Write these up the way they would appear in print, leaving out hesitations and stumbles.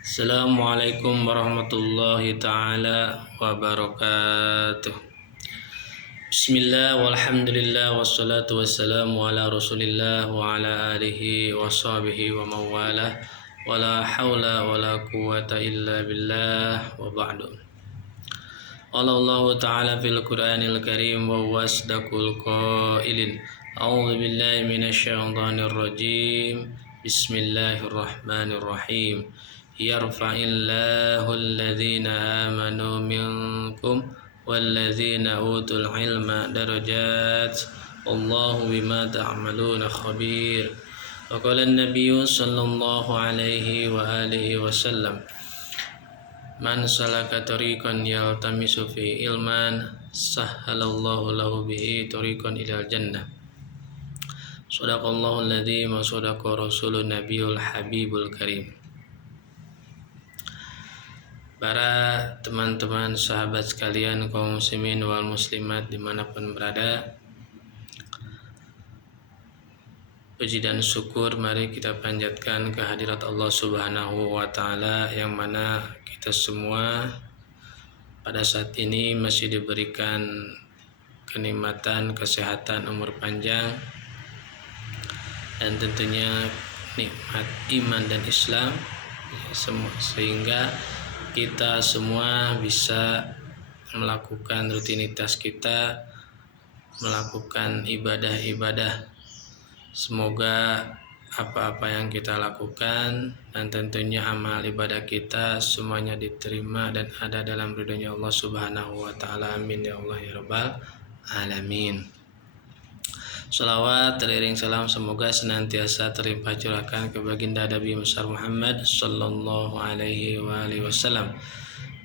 Assalamualaikum warahmatullahi taala wabarakatuh. Bismillah walhamdulillah wassalatu wassalamu ala Rasulillah wa ala alihi wa sahbihi wa mawalah wa la haula wa la quwata illa billah wa ba'du. Qala Allah ta'ala fil Qur'anil Karim wa huwa asdaqul qailin. A'udzu billahi minasy syaithanir rajim. Bismillahirrahmanirrahim. Yarfa'illahu alladhina amanu minkum walladzina utul ilma darajat wallahu bima ta'maluna khabir. Wa qala an-nabiyyu sallallahu alaihi wa alihi wasallam, man salaka tariqan yaltamisu fi ilman sahhalallahu lahu bihi tariqan ilal jannah. Shadaqallahu alladzi wa shadaqa rasulun nabiyul habibul karim. Para teman-teman sahabat sekalian, kaum muslimin wal muslimat dimanapun berada, puji dan syukur mari kita panjatkan kehadirat Allah Subhanahu wa Ta'ala, yang mana kita semua pada saat ini masih diberikan kenikmatan, kesehatan, umur panjang, dan tentunya nikmat iman dan Islam, sehingga kita semua bisa melakukan rutinitas kita, melakukan ibadah-ibadah. Semoga apa-apa yang kita lakukan dan tentunya amal ibadah kita semuanya diterima dan ada dalam ridhonya Allah Subhanahu wa Ta'ala. Amin ya Allah ya Rabbal alamin. Salawat teriring salam semoga senantiasa terlimpah curahkan ke baginda Nabi besar Muhammad sallallahu alaihi wasallam,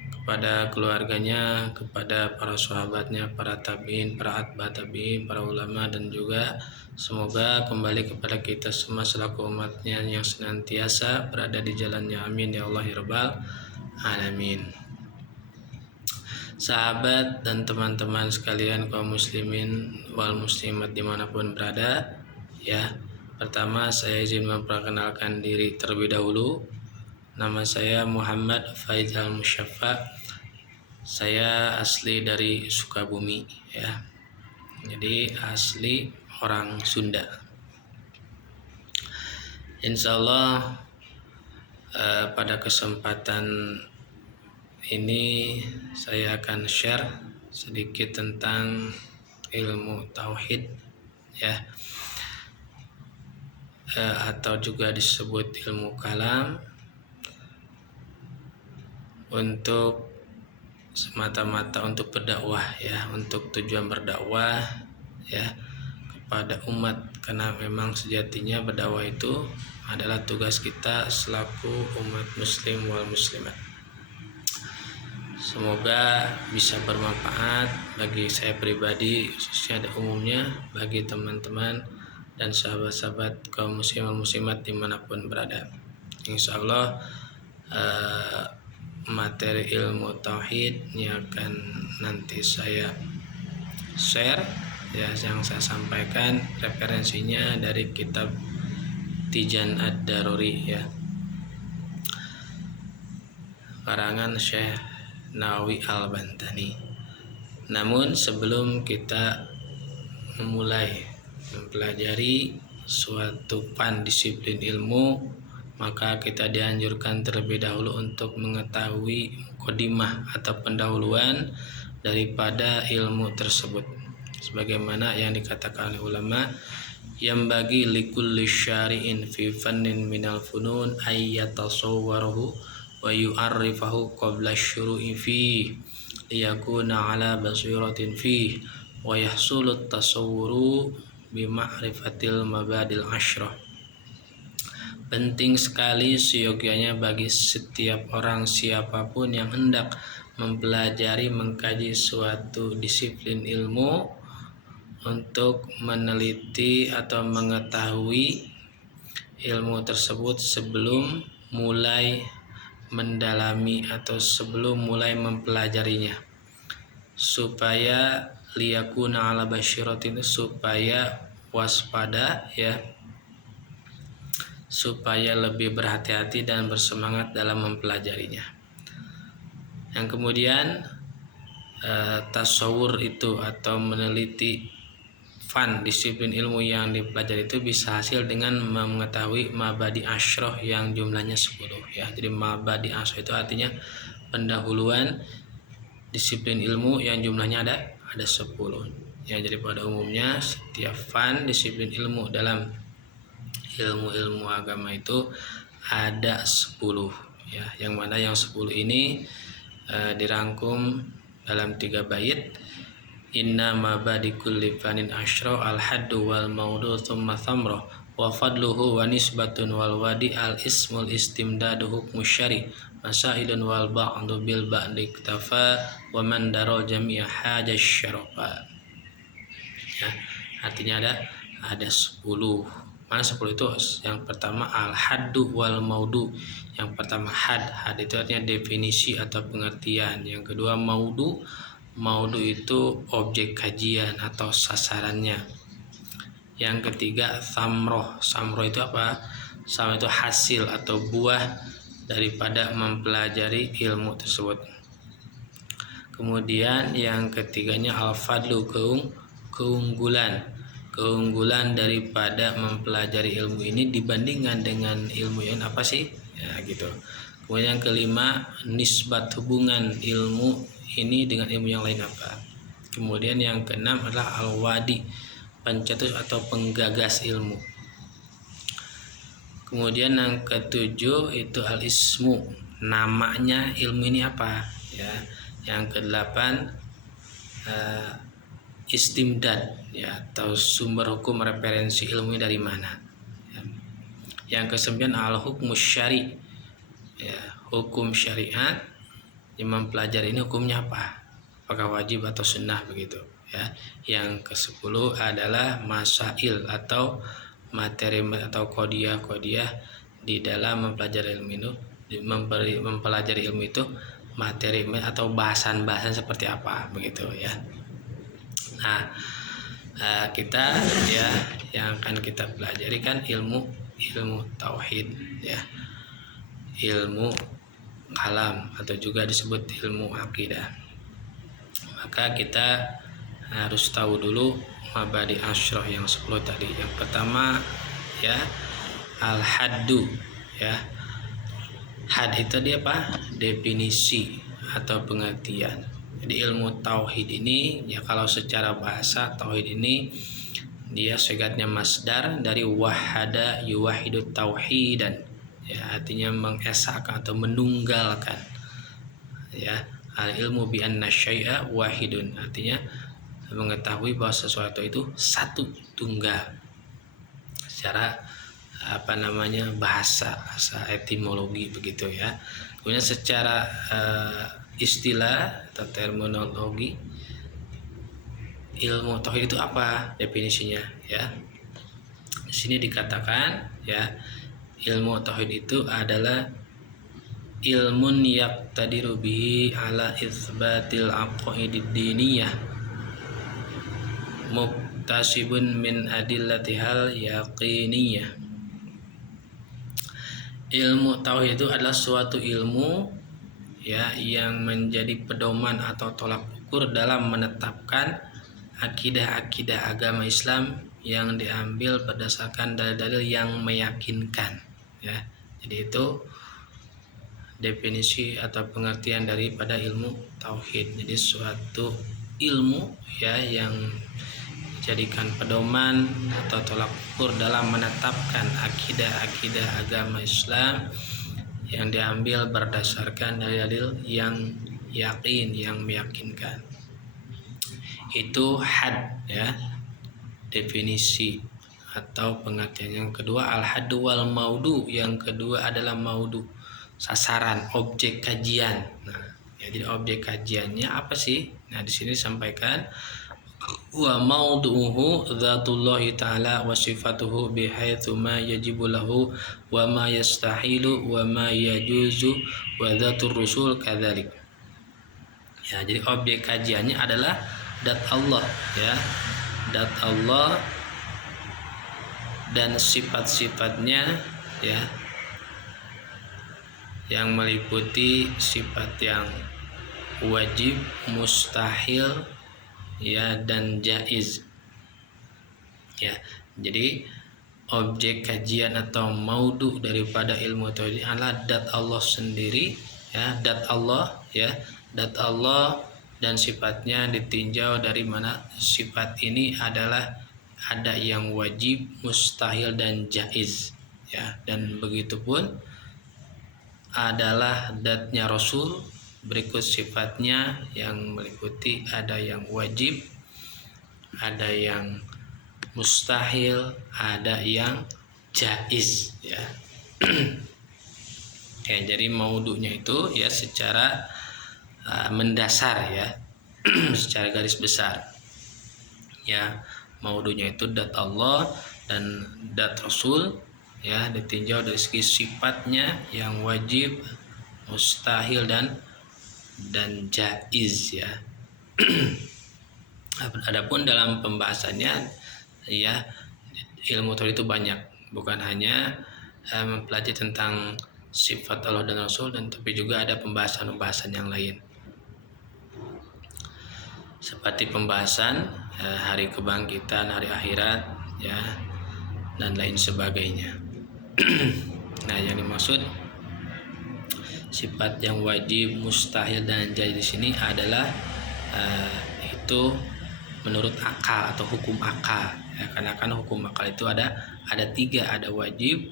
kepada keluarganya, kepada para sahabatnya, para tabi'in, para atba tabi'in, para ulama, dan juga semoga kembali kepada kita semua selaku umatnya yang senantiasa berada di jalannya. Amin ya Allah ya Rabbal alamin. Sahabat dan teman-teman sekalian, kaum muslimin wal muslimat dimanapun berada, ya, pertama saya izin memperkenalkan diri terlebih dahulu. Nama saya Muhammad Faizal Musyaffa. Saya asli dari Sukabumi, ya, jadi asli orang Sunda. Insya Allah pada kesempatan ini saya akan share sedikit tentang ilmu tauhid, ya, atau juga disebut ilmu kalam, untuk semata-mata untuk berdakwah, ya, untuk tujuan berdakwah, ya, kepada umat, karena memang sejatinya berdakwah itu adalah tugas kita selaku umat muslim wal muslimat. Semoga bisa bermanfaat bagi saya pribadi, khususnya dan umumnya bagi teman-teman dan sahabat-sahabat kaum muslim wal muslimat dimanapun berada. Insya Allah materi ilmu tauhid ini akan nanti saya share, ya, yang saya sampaikan referensinya dari kitab Tijan Ad-Daruri, ya, karangan Syekh Nawawi Al-Bantani. Namun sebelum kita memulai mempelajari suatu disiplin ilmu, maka kita dianjurkan terlebih dahulu untuk mengetahui mukadimah atau pendahuluan daripada ilmu tersebut. Sebagaimana yang dikatakan oleh ulama, yang bagi likulli syari'in fi fannin minal funun ayyatasawwarahu wa yu'arrifahu qabla syuru'i fi liyakuna ala basiratin fi wa yahsulut tasawwuru bima'rifatil mabadil asyrah. Penting sekali seyogyanya bagi setiap orang siapapun yang hendak mempelajari, mengkaji suatu disiplin ilmu, untuk meneliti atau mengetahui ilmu tersebut sebelum mulai mendalami atau sebelum mulai mempelajarinya, supaya liyakuna ala basyiratin, supaya waspada, ya, supaya lebih berhati-hati dan bersemangat dalam mempelajarinya. Yang kemudian tasawur itu atau meneliti disiplin ilmu yang dipelajari itu bisa hasil dengan mengetahui mabadi asyroh yang jumlahnya 10 ya. Jadi mabadi asyroh itu artinya pendahuluan disiplin ilmu yang jumlahnya ada 10 ya. Jadi pada umumnya setiap disiplin ilmu dalam ilmu-ilmu agama itu ada 10 ya, yang mana yang 10 ini dirangkum dalam 3 bait. Inna mabadi kulli fanin asyra al haddu wal maudu thumma thamra wa fadluhu wa nisbatun wal wadi al ismul istimdadu hukmu syari masailun wal ba'du bil ba'di iktafa wa man daro jami'a hajaz syarafa ya. Artinya ada 10. Mana 10 itu? Yang pertama al haddu wal maudu. Yang pertama had itu artinya definisi atau pengertian. Yang kedua maudu itu objek kajian atau sasarannya. Yang ketiga samroh itu apa? Samroh itu hasil atau buah daripada mempelajari ilmu tersebut. Kemudian yang ketiganya al-fadlu, keunggulan daripada mempelajari ilmu ini dibandingkan dengan ilmu yang apa sih ya gitu. Kemudian yang kelima nisbat, hubungan ilmu ini dengan ilmu yang lain apa. Kemudian yang keenam adalah al-wadi, pencetus atau penggagas ilmu. Kemudian yang ketujuh itu al-ismu, namanya ilmu ini apa ya. Yang kedelapan istimdad ya, atau sumber hukum referensi ilmu dari mana ya. Yang kesembilan al-hukmu syari ya, hukum syariat. Yang mempelajari ini hukumnya apa, apakah wajib atau sunnah begitu ya. Yang ke-10 adalah masail atau materi atau kodiah di dalam mempelajari ilmu itu, mempelajari ilmu itu materi atau bahasan seperti apa begitu ya. Nah kita ya yang akan kita pelajari kan ilmu tauhid ya, ilmu kalam atau juga disebut ilmu akidah. Maka kita harus tahu dulu mabadi asyroh yang 10 tadi. Yang pertama ya al-haddu ya. Had itu dia apa? Definisi atau pengertian. Jadi ilmu tauhid ini ya, kalau secara bahasa tauhid ini dia segatnya masdar dari wahada yuwahidu tauhidan ya, artinya mengesahkan atau menunggalkan ya. Al ilmu bi anna syai'a wahidun, artinya mengetahui bahwa sesuatu itu satu, tunggal secara bahasa etimologi begitu ya. Kemudian secara istilah atau terminologi ilmu tauhid itu apa definisinya ya. Di sini dikatakan ya, ilmu tauhid itu adalah ilmun yaqtadiru bihi ala itsbatil aqaidid diniyah muktasibun min adillatihal yaqiniyah. Ilmu tauhid itu adalah suatu ilmu ya yang menjadi pedoman atau tolak ukur dalam menetapkan akidah agama Islam yang diambil berdasarkan dalil-dalil yang meyakinkan ya. Jadi itu definisi atau pengertian daripada ilmu tauhid. Jadi suatu ilmu ya yang dijadikan pedoman atau tolak ukur dalam menetapkan akidah agama Islam yang diambil berdasarkan dalil yang yakin, yang meyakinkan. Itu had ya, definisi atau pengertian. Yang kedua al-haddu wal maudu. Yang kedua adalah maudu, sasaran, objek kajian. Nah, ya, jadi objek kajiannya apa sih? Nah, di sini disampaikan wa mauduhu dzatullahi ta'ala wa sifatuhu bihaitsu ma yajibu lahu wa ma yastahilu wa ma yajuzu wa dzatur rusul kadzalik. Ya, jadi objek kajiannya adalah dat Allah ya, dat Allah dan sifat-sifatnya ya, yang meliputi sifat yang wajib, mustahil, ya, dan jaiz. Ya, jadi objek kajian atau maudhu daripada ilmu tauhid adalah dat Allah sendiri, ya, dat Allah, ya, dat Allah, dan sifatnya ditinjau dari mana sifat ini adalah ada yang wajib, mustahil, dan jaiz, ya, dan begitupun adalah datnya Rasul. Berikut sifatnya yang meliputi ada yang wajib, ada yang mustahil, ada yang jaiz, ya. Ya, jadi maudhunya itu ya secara mendasar, ya, secara garis besar, ya, maudhunya itu dat Allah dan dat Rasul, ya, ditinjau dari segi sifatnya yang wajib, mustahil, dan jaiz, ya. Adapun dalam pembahasannya, ya, ilmu tauhid itu banyak, bukan hanya mempelajari tentang sifat Allah dan Rasul, dan tapi juga ada pembahasan-pembahasan yang lain seperti pembahasan hari kebangkitan, hari akhirat, ya, dan lain sebagainya. Nah, yang dimaksud sifat yang wajib, mustahil, dan jaiz di sini adalah itu menurut akal atau hukum akal, ya, karena kan hukum akal itu ada 3, ada wajib,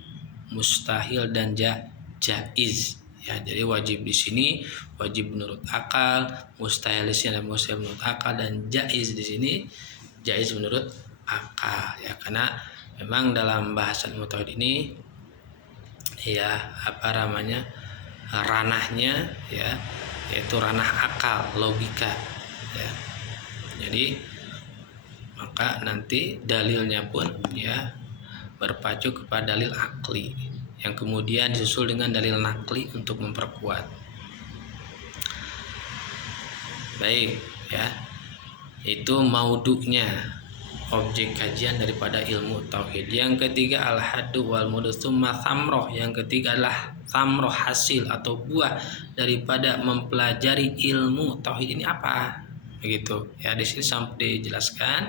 mustahil, dan jaiz, ya. Jadi wajib di sini wajib menurut akal, mustahil di sini ada mustahil menurut akal, dan jaiz di sini jaiz menurut akal, ya, karena memang dalam bahasan tauhid ini, ya, ranahnya, ya, yaitu ranah akal, logika, ya. Jadi maka nanti dalilnya pun, ya, berpacu kepada dalil akli yang kemudian disusul dengan dalil nakli untuk memperkuat. Baik, ya, itu maudhunya, objek kajian daripada ilmu tauhid. Yang ketiga al-haddu wal mudutsu mathamroh. Yang ketiga adalah thamroh, hasil atau buah daripada mempelajari ilmu tauhid ini apa? Begitu, ya, di sini sampai dijelaskan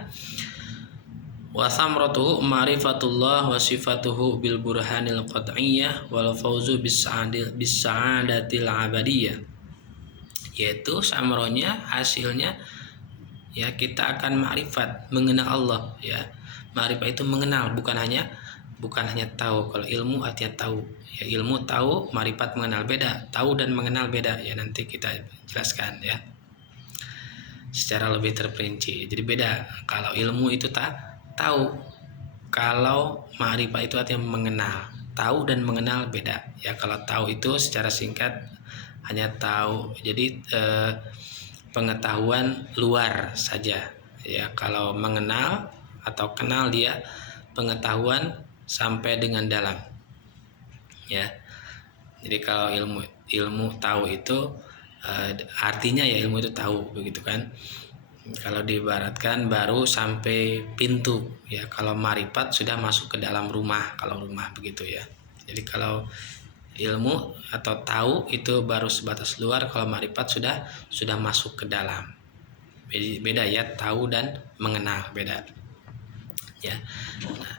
wa thamratuhu ma'rifatullah wa sifatuhu bil burhanil qat'iyyah wal fauzu bis sa'adatil abadiyah. Yaitu samronya, hasilnya, ya, kita akan ma'rifat, mengenal Allah, ya. Ma'rifat itu mengenal, bukan hanya tahu. Kalau ilmu artinya tahu, ya, ilmu tahu, ma'rifat mengenal, beda. Tahu dan mengenal beda, ya, nanti kita jelaskan, ya, secara lebih terperinci. Jadi beda. Kalau ilmu itu tahu, kalau ma'rifat itu artinya mengenal. Tahu dan mengenal beda, ya. Kalau tahu itu secara singkat hanya tahu, jadi pengetahuan luar saja, ya. Kalau mengenal atau kenal, dia pengetahuan sampai dengan dalam, ya. Jadi kalau ilmu tahu itu artinya, ya, ilmu itu tahu, begitu kan. Kalau diibaratkan baru sampai pintu, ya. Kalau ma'rifat sudah masuk ke dalam rumah, kalau rumah, begitu, ya. Jadi kalau ilmu atau tahu itu baru sebatas luar, kalau ma'rifat sudah masuk ke dalam. Beda, ya, tahu dan mengenal, beda, ya. Nah,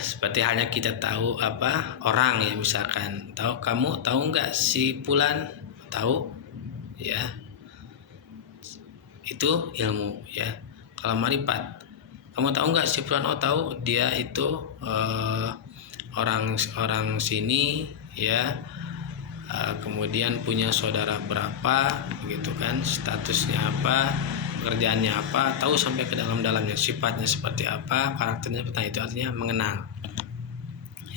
seperti halnya kita tahu orang, ya, misalkan kamu tahu nggak si Fulan, tahu, ya, itu ilmu, ya. Kalau ma'rifat, kamu tahu nggak si Fulan, tahu, dia itu orang sini, ya, kemudian punya saudara berapa, begitu kan, statusnya apa, pekerjaannya apa, tahu sampai ke dalam-dalamnya, sifatnya seperti apa, karakternya seperti itu, artinya mengenal,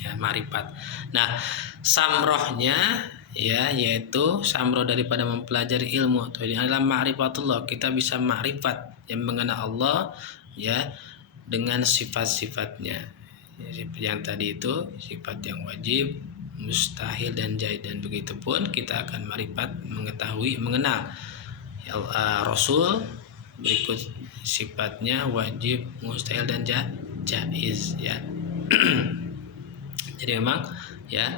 ya, ma'rifat. Nah, samrohnya, ya, yaitu samroh daripada mempelajari ilmu atau ini adalah ma'rifatullah. Kita bisa ma'rifat, yang mengenal Allah, ya, dengan sifat-sifatnya, ya, yang tadi itu sifat yang wajib, mustahil, dan jaiz. Dan begitu pun kita akan ma'rifat, mengetahui, mengenal, ya, Rasul, berikut sifatnya wajib, mustahil, dan jaiz, ya. Jadi memang ya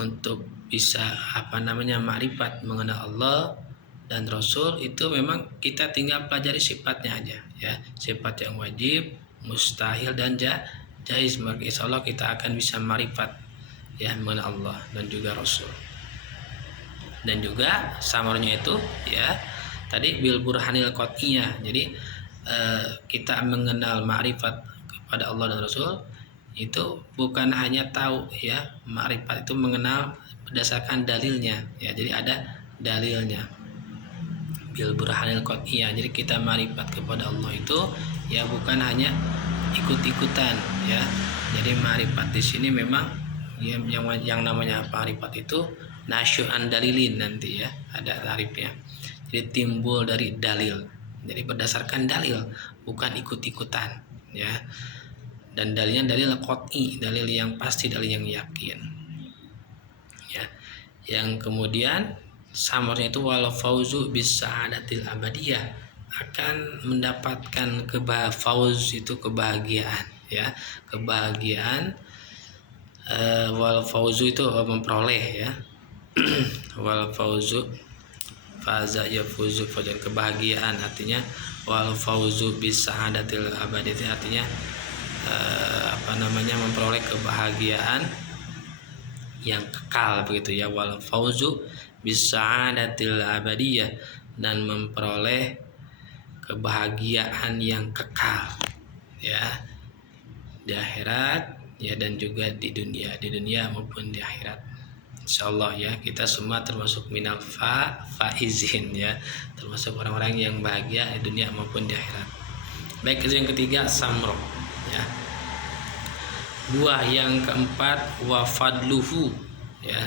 untuk bisa makrifat mengenal Allah dan Rasul itu memang kita tinggal pelajari sifatnya aja ya, sifat yang wajib, mustahil dan jaiz, maka insya Allah kita akan bisa makrifat ya mengenal Allah dan juga Rasul. Dan juga samarnya itu ya tadi bil burhanil qat'iyah. Jadi kita mengenal makrifat kepada Allah dan Rasul itu bukan hanya tahu ya, makrifat itu mengenal berdasarkan dalilnya ya, jadi ada dalilnya bil burhanil qat'iyah. Jadi kita makrifat kepada Allah itu ya bukan hanya ikut-ikutan ya. Jadi makrifat di sini memang yang namanya makrifat itu nasyu'an dalilin, nanti ya ada tarifnya. Jadi timbul dari dalil, jadi berdasarkan dalil, bukan ikut-ikutan ya. Dan dalilnya dalil qat'i, dalil yang pasti, dalil yang yakin ya. Yang kemudian samarnya itu wal fauzu bis sa'adatil abadiyah, akan mendapatkan fauz itu kebahagiaan ya, kebahagiaan. Wal fauzu itu memperoleh ya. Wal fauzu faza yafuzu fauzan, kebahagiaan artinya. Wal fauzu bis sa'adatil abadiyah artinya memperoleh kebahagiaan yang kekal begitu ya. Wal fauzu bis sa'adatil abadiyah, dan memperoleh kebahagiaan yang kekal ya di akhirat ya, dan juga di dunia maupun di akhirat. Insyaallah ya, kita semua termasuk minal faizin ya, termasuk orang-orang yang bahagia di dunia maupun di akhirat. Baik, itu yang ketiga samro ya. Buah yang keempat wafadluhu ya,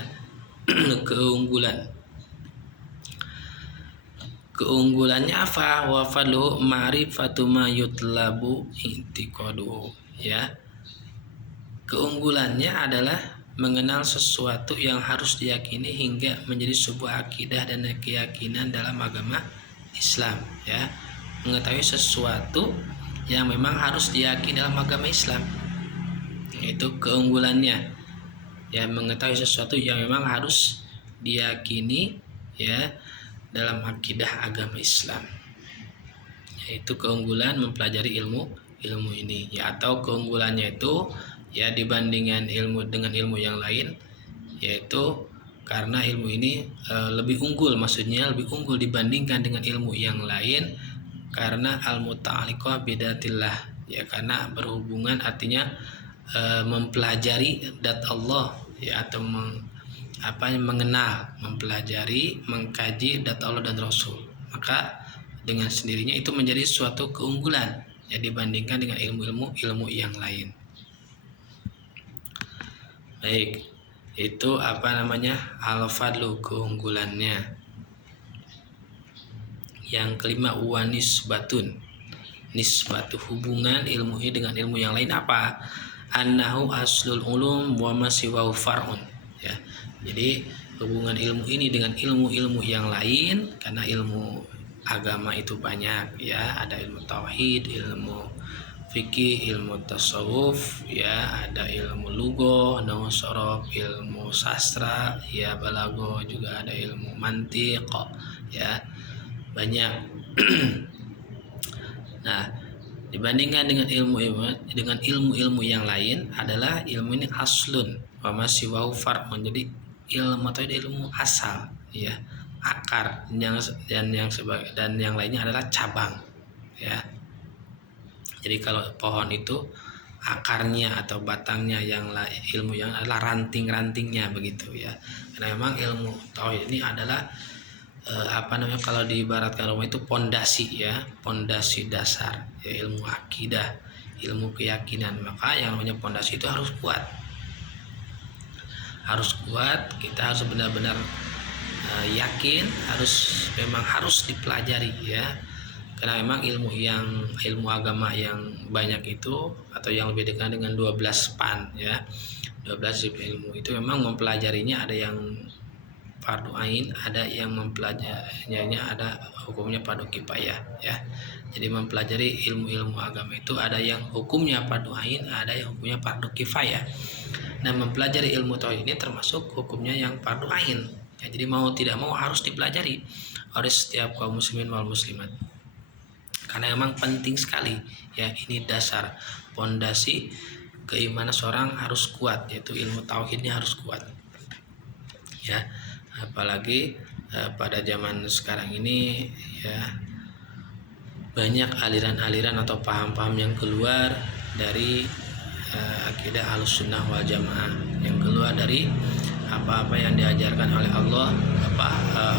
keunggulannya apa? Wafadluhu ma'rifatu ma yutlabu i'tiqaduhu ya. Keunggulannya adalah mengenal sesuatu yang harus diyakini hingga menjadi sebuah akidah dan keyakinan dalam agama Islam ya. Mengetahui sesuatu yang memang harus diyakini dalam agama Islam, itu keunggulannya ya, mengetahui sesuatu yang memang harus diyakini ya dalam akidah agama Islam, yaitu keunggulan mempelajari ilmu ini ya. Atau keunggulannya itu ya dibandingkan dengan ilmu yang lain, yaitu karena ilmu ini lebih unggul, maksudnya lebih unggul dibandingkan dengan ilmu yang lain karena al-muta'alliqah bidatillah ya, karena berhubungan artinya mempelajari zat Allah ya, atau mengenal, mempelajari, mengkaji zat Allah dan Rasul, maka dengan sendirinya itu menjadi suatu keunggulan ya dibandingkan dengan ilmu yang lain. Baik, itu al-fadlu, keunggulannya. Yang kelima wanisbatun, nisbatu, hubungan ilmu ini dengan ilmu yang lain apa? Annahu aslul ulum wa masiwahu far'un ya. Jadi hubungan ilmu ini dengan ilmu yang lain, karena ilmu agama itu banyak ya, ada ilmu tauhid, ilmu fikih, ilmu tasawuf ya, ada ilmu lugah, nahwu sorof, ilmu sastra ya, balago, juga ada ilmu mantiq ya, banyak. Nah, dibandingkan dengan ilmu yang lain adalah ilmu ini aslun wa masiwahu far'un, jadi ilmu atau ilmu asal ya, akar, dan yang lainnya adalah cabang ya. Jadi kalau pohon itu akarnya atau batangnya, ilmu yang adalah ranting-rantingnya begitu ya. Karena memang ilmu tauhid ini adalah kalau diibaratkan rumah itu pondasi ya, pondasi dasar ya, ilmu akidah, ilmu keyakinan. Maka yang namanya pondasi itu harus kuat, kita harus benar-benar yakin, memang harus dipelajari ya. Karena memang ilmu agama yang banyak itu, atau yang lebih dekat dengan 12 pan ya, 12 ilmu itu memang mempelajarinya ada yang fardu ain, ada yang mempelajarinya ada hukumnya fardu kifayah ya. Jadi mempelajari ilmu-ilmu agama itu ada yang hukumnya fardu ain, ada yang hukumnya fardu kifayah. Nah, mempelajari ilmu tauhid ini termasuk hukumnya yang fardu ain. Ya, jadi mau tidak mau harus dipelajari oleh setiap kaum muslimin wal muslimat. Karena memang penting sekali ya, ini dasar pondasi keimanan seorang harus kuat, yaitu ilmu tauhidnya harus kuat. Ya, apalagi pada zaman sekarang ini ya banyak aliran-aliran atau paham-paham yang keluar dari akidah Ahlussunnah wal Jamaah, yang keluar dari apa-apa yang diajarkan oleh Allah,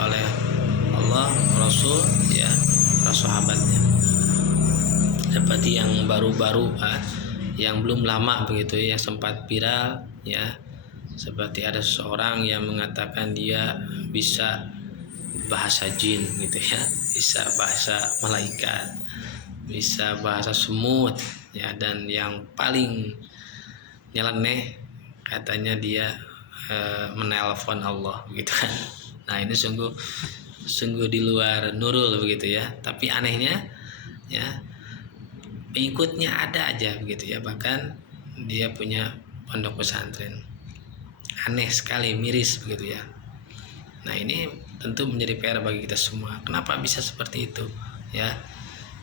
oleh Allah, Rasul ya, para sahabatnya. Seperti yang baru-baru yang belum lama begitu ya, sempat viral ya, seperti ada seseorang yang mengatakan dia bisa bahasa jin gitu ya, bisa bahasa malaikat, bisa bahasa semut ya, dan yang paling nyeleneh katanya dia menelpon Allah gitu kan. Nah, ini sungguh di luar nurul begitu ya. Tapi anehnya ya, pengikutnya ada aja begitu ya, bahkan dia punya pondok pesantren. Aneh sekali, miris begitu ya. Nah, ini tentu menjadi PR bagi kita semua. Kenapa bisa seperti itu ya?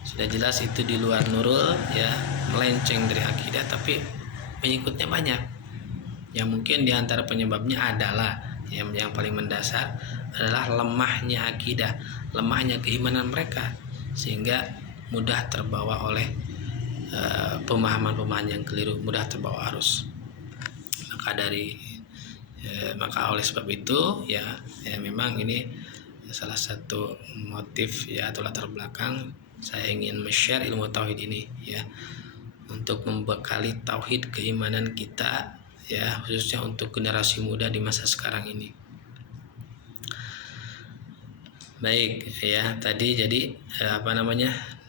Sudah jelas itu di luar nurul ya, melenceng dari akidah, tapi pengikutnya banyak. Yang mungkin diantara penyebabnya adalah yang paling mendasar adalah lemahnya akidah, lemahnya keimanan mereka, sehingga mudah terbawa oleh pemahaman-pemahaman yang keliru, mudah terbawa arus. Maka oleh sebab itu ya memang ini salah satu motif ya atau latar belakang saya ingin share ilmu tauhid ini ya, untuk membekali tauhid keimanan kita ya, khususnya untuk generasi muda di masa sekarang ini. Baik ya, tadi jadi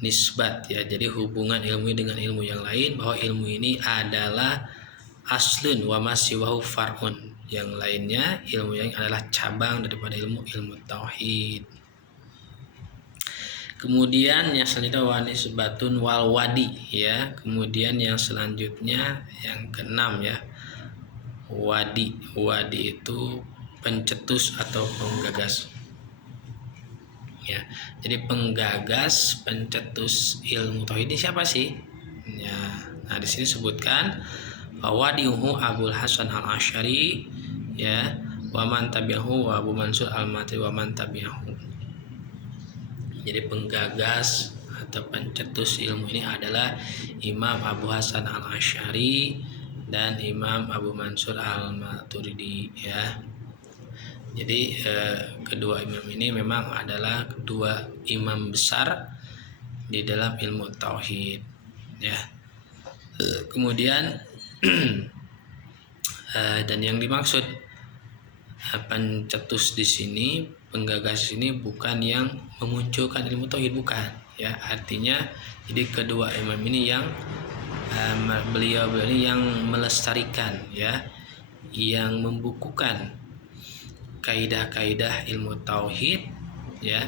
nisbat ya, jadi hubungan ilmu dengan ilmu yang lain, bahwa ilmu ini adalah aslun wa ma siwahu far'un, yang lainnya ilmu yang adalah cabang daripada ilmu tauhid. Kemudian yang selanjutnya wa nisbatun wal wadi ya. Kemudian yang selanjutnya yang keenam ya, wadi itu pencetus atau penggagas ya. Jadi penggagas, pencetus ilmu tauhid ini siapa sih ya? Nah, di sini sebutkan wadiuhu Abul Hasan Al-Asy'ari ya, wa man tabi'ahu wa Abu Mansur Al-Matri wa man tabi'ahu. Jadi penggagas atau pencetus ilmu ini adalah Imam Abu Hasan Al-Asy'ari dan Imam Abu Mansur Al-Maturidi ya. Jadi kedua imam ini memang adalah kedua imam besar di dalam ilmu tauhid ya. Kemudian dan yang dimaksud pencetus di sini, penggagas ini bukan yang memunculkan ilmu tauhid, bukan ya. Artinya jadi kedua imam ini yang beliau ini yang melestarikan ya, yang membukukan kaidah-kaidah ilmu tauhid ya,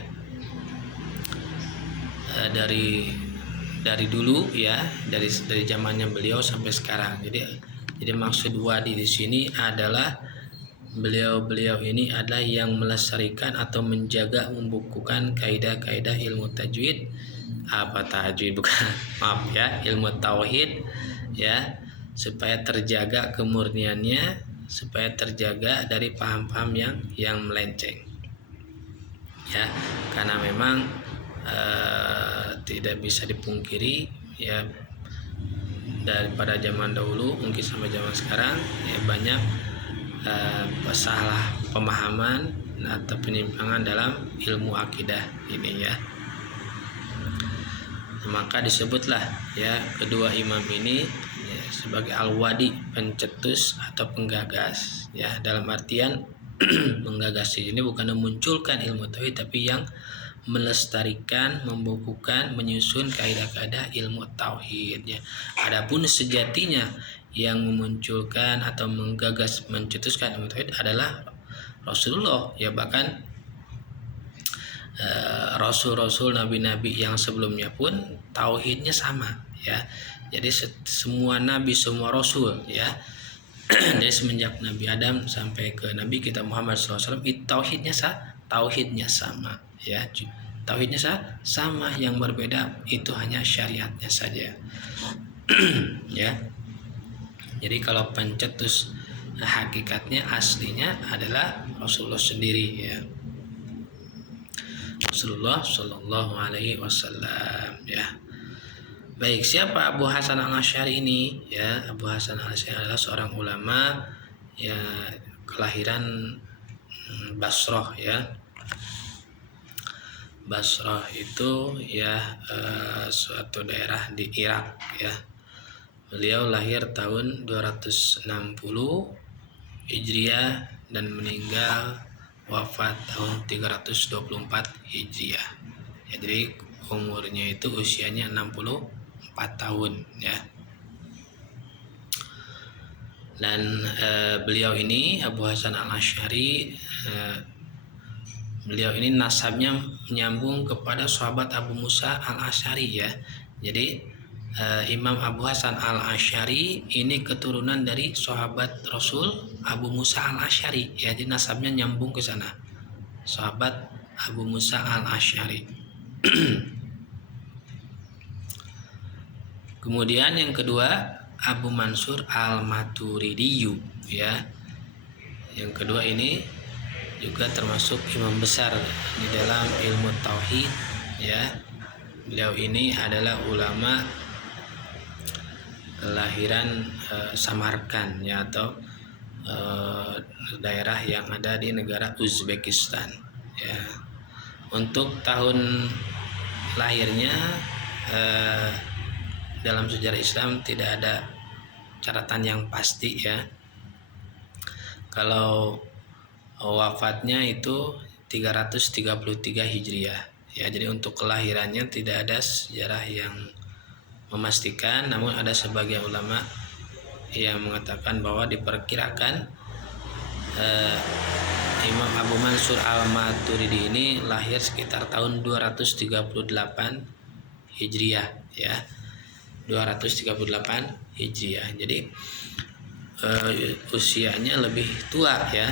dari dulu ya, dari zamannya beliau sampai sekarang. Jadi maksud wadi di sini adalah beliau ini adalah yang melestarikan atau menjaga, membukukan kaidah-kaidah ilmu tajwid, maaf ya, ilmu tauhid ya, supaya terjaga kemurniannya, supaya terjaga dari paham-paham yang melenceng ya. Karena memang tidak bisa dipungkiri ya, daripada zaman dahulu mungkin sampai zaman sekarang ya, banyak salah pemahaman atau penyimpangan dalam ilmu akidah ini ya. Maka disebutlah ya kedua imam ini ya, sebagai al-wadi, pencetus atau penggagas ya, dalam artian menggagas ini bukan memunculkan ilmu tauhid, tapi yang melestarikan, membukukan, menyusun kaidah-kaidah ilmu tauhid ya. Adapun sejatinya yang memunculkan atau menggagas, mencetuskan ilmu tauhid adalah Rasulullah ya. Bahkan rasul-rasul, nabi-nabi yang sebelumnya pun tauhidnya sama ya. Jadi semua nabi, semua rasul ya, dari semenjak Nabi Adam sampai ke Nabi kita Muhammad SAW itu tauhidnya sama ya. Tauhidnya sama, yang berbeda itu hanya syariatnya saja. Ya. Jadi kalau pencetus hakikatnya aslinya adalah Rasulullah sendiri ya. Rasulullah Shallallahu Alaihi Wasallam ya. Baik, siapa Abu Hasan Al-Asy'ari ini ya? Abu Hasan Al-Asy'ari adalah seorang ulama ya, kelahiran Basrah ya. Basrah itu ya suatu daerah di Irak ya. Beliau lahir tahun 260 Hijriah dan meninggal wafat tahun 324 Hijriah. Ya, jadi umurnya itu usianya 64 tahun ya. Dan beliau ini Abu Hasan Al-Asy'ari, beliau ini nasabnya menyambung kepada sahabat Abu Musa Al-Asy'ari ya. Jadi Imam Abu Hasan Al-Asy'ari ini keturunan dari sahabat Rasul Abu Musa Al-Asy'ari ya. Jadi nasabnya nyambung ke sana, sahabat Abu Musa Al-Asy'ari. Kemudian yang kedua Abu Mansur Al-Maturidiyu ya. Yang kedua ini juga termasuk imam besar di dalam ilmu tauhid ya. Beliau ini adalah ulama kelahiran Samarkand ya, atau daerah yang ada di negara Uzbekistan ya. Untuk tahun lahirnya dalam sejarah Islam tidak ada catatan yang pasti ya. Kalau wafatnya itu 333 Hijriah ya. Jadi untuk kelahirannya tidak ada sejarah yang memastikan, namun ada sebagian ulama yang mengatakan bahwa diperkirakan Imam Abu Mansur Al-Maturidi ini lahir sekitar tahun 238 Hijriah ya. 238 Hijriah. Jadi usianya lebih tua ya.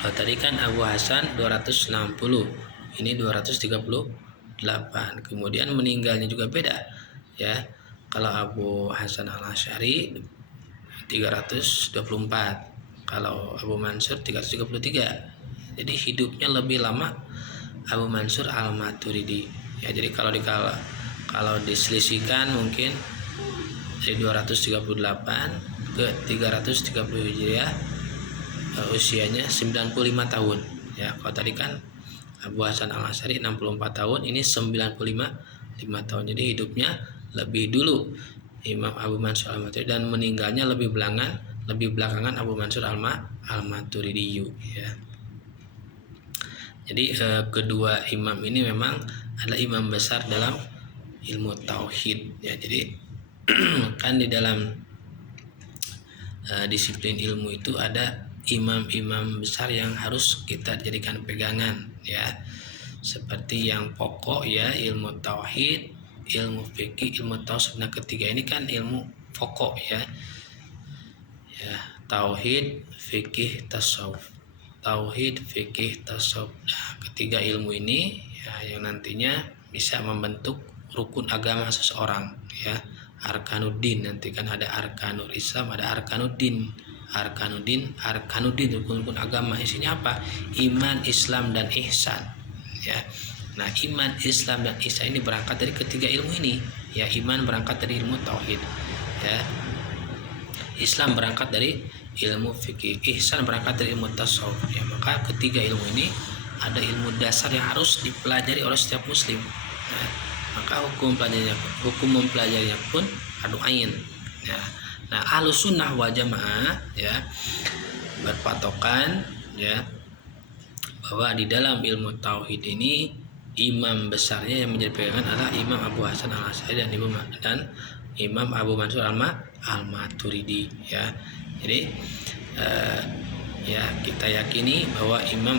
Kalau tadi kan Abu Hasan 260, ini 238. Kemudian meninggalnya juga beda ya. Kalau Abu Hasan Al-Asy'ari 324, kalau Abu Mansur 333. Jadi hidupnya lebih lama Abu Mansur Al-Maturidi ya. Jadi kalau diselisihkan mungkin dari 238 ke 330 Hijriah usianya 95 tahun ya. Kalau tadi kan Abu Hasan Al-Asy'ari 64 tahun, ini 95 tahun. Jadi hidupnya lebih dulu Imam Abu Mansur Al-Maturidi dan meninggalnya lebih belakangan Abu Mansur Al-Maturidi ya. Jadi kedua imam ini memang adalah imam besar dalam ilmu tauhid ya. Jadi kan di dalam disiplin ilmu itu ada imam-imam besar yang harus kita jadikan pegangan ya. Seperti yang pokok ya, ilmu tauhid, ilmu fikih, ilmu tasawuf. Nah, ketiga ini kan ilmu pokok ya. Ya, tauhid, fikih, tasawuf. Tauhid, fikih, tasawuf. Nah, ketiga ilmu ini ya yang nantinya bisa membentuk rukun agama seseorang ya. Arkanuddin, nanti kan ada arkanul Islam, ada arkanuddin. Arkanuddin rukun agama, isinya apa? Iman, Islam, dan ihsan ya. Nah, iman, Islam, dan ihsan ini berangkat dari ketiga ilmu ini ya. Iman berangkat dari ilmu tauhid ya. Islam berangkat dari ilmu fikih, ihsan berangkat dari ilmu tasawuf ya. Maka ketiga ilmu ini ada ilmu dasar yang harus dipelajari oleh setiap muslim ya. Maka hukum mempelajarinya pun fardu ain ya. Nah, Ahlus Sunnah wal Jamaah ya berpatokan ya bahwa di dalam ilmu tauhid ini imam besarnya yang menjadi pegangan adalah Imam Abu Hasan Al-Asy'ari dan Imam Abu Mansur Al-Maturidi ya. Jadi ya kita yakini bahwa Imam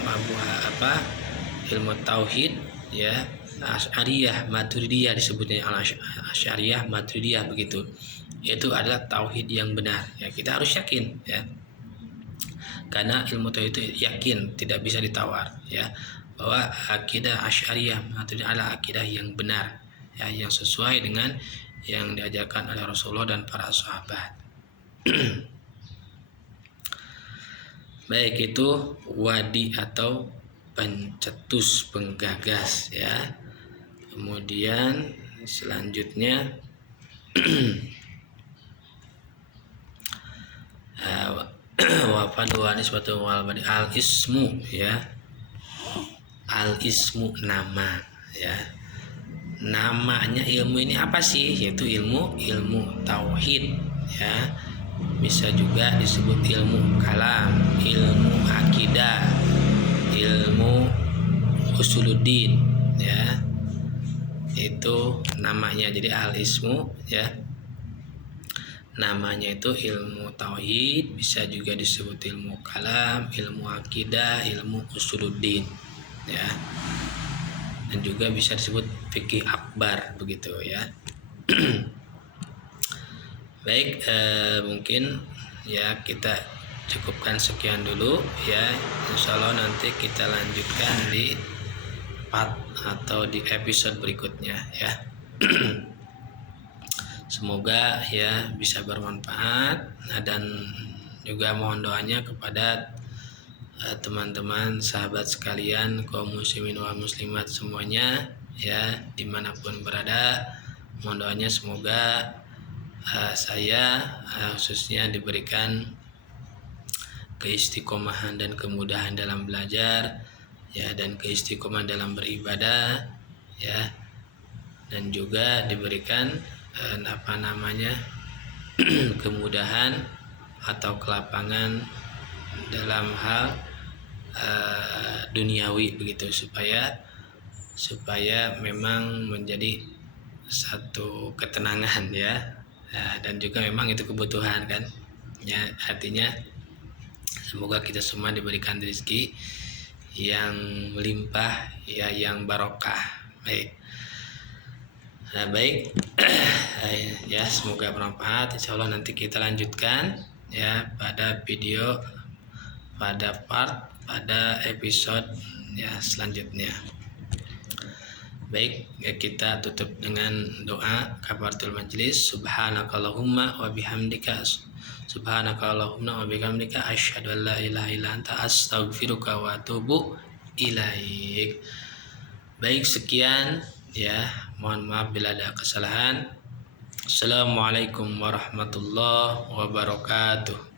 ilmu tauhid ya Asy'ariyah Maturidiyah disebutnya Asy'ariyah Maturidiyah begitu, itu adalah tauhid yang benar ya, kita harus yakin ya, karena ilmu tauhid itu yakin, tidak bisa ditawar ya, bahwa akidah Asy'ariyah Maturidiyah adalah akidah yang benar ya, yang sesuai dengan yang diajarkan oleh Rasulullah dan para sahabat. Baik, itu wadi atau pencetus, penggagas ya. Kemudian selanjutnya wafad wa nisbatu wal badi al ismu ya. Al ismu nama ya. Namanya ilmu ini apa sih? Yaitu ilmu tauhid ya. Bisa juga disebut ilmu kalam, ilmu akidah, ilmu usuluddin ya, itu namanya. Jadi al-ismu ya, namanya itu ilmu tauhid, bisa juga disebut ilmu kalam, ilmu akidah, ilmu usuluddin ya, dan juga bisa disebut fikih akbar begitu ya. Baik, mungkin ya kita cukupkan sekian dulu ya. Insya Allah nanti kita lanjutkan di part atau di episode berikutnya ya. Semoga ya bisa bermanfaat. Nah, dan juga mohon doanya kepada teman-teman sahabat sekalian, kaum muslimin wal muslimat semuanya ya, dimanapun berada. Mohon doanya semoga saya khususnya diberikan keistiqomahan dan kemudahan dalam belajar ya, dan keistiqomahan dalam beribadah ya, dan juga diberikan kemudahan atau kelapangan dalam hal duniawi begitu, supaya memang menjadi satu ketenangan ya. Dan juga memang itu kebutuhan kan ya, artinya semoga kita semua diberikan rezeki yang melimpah ya, yang barokah. Baik ya, semoga bermanfaat. Insya Allah nanti kita lanjutkan ya pada video, pada episode ya selanjutnya. Baik, ya kita tutup dengan doa kafaratul majlis. Subhanakallahumma wa bihamdika asyhadu an la ilaha illa anta astaghfiruka wa atubu ilaik. Baik, sekian ya, mohon maaf bila ada kesalahan. Assalamualaikum warahmatullahi wabarakatuh.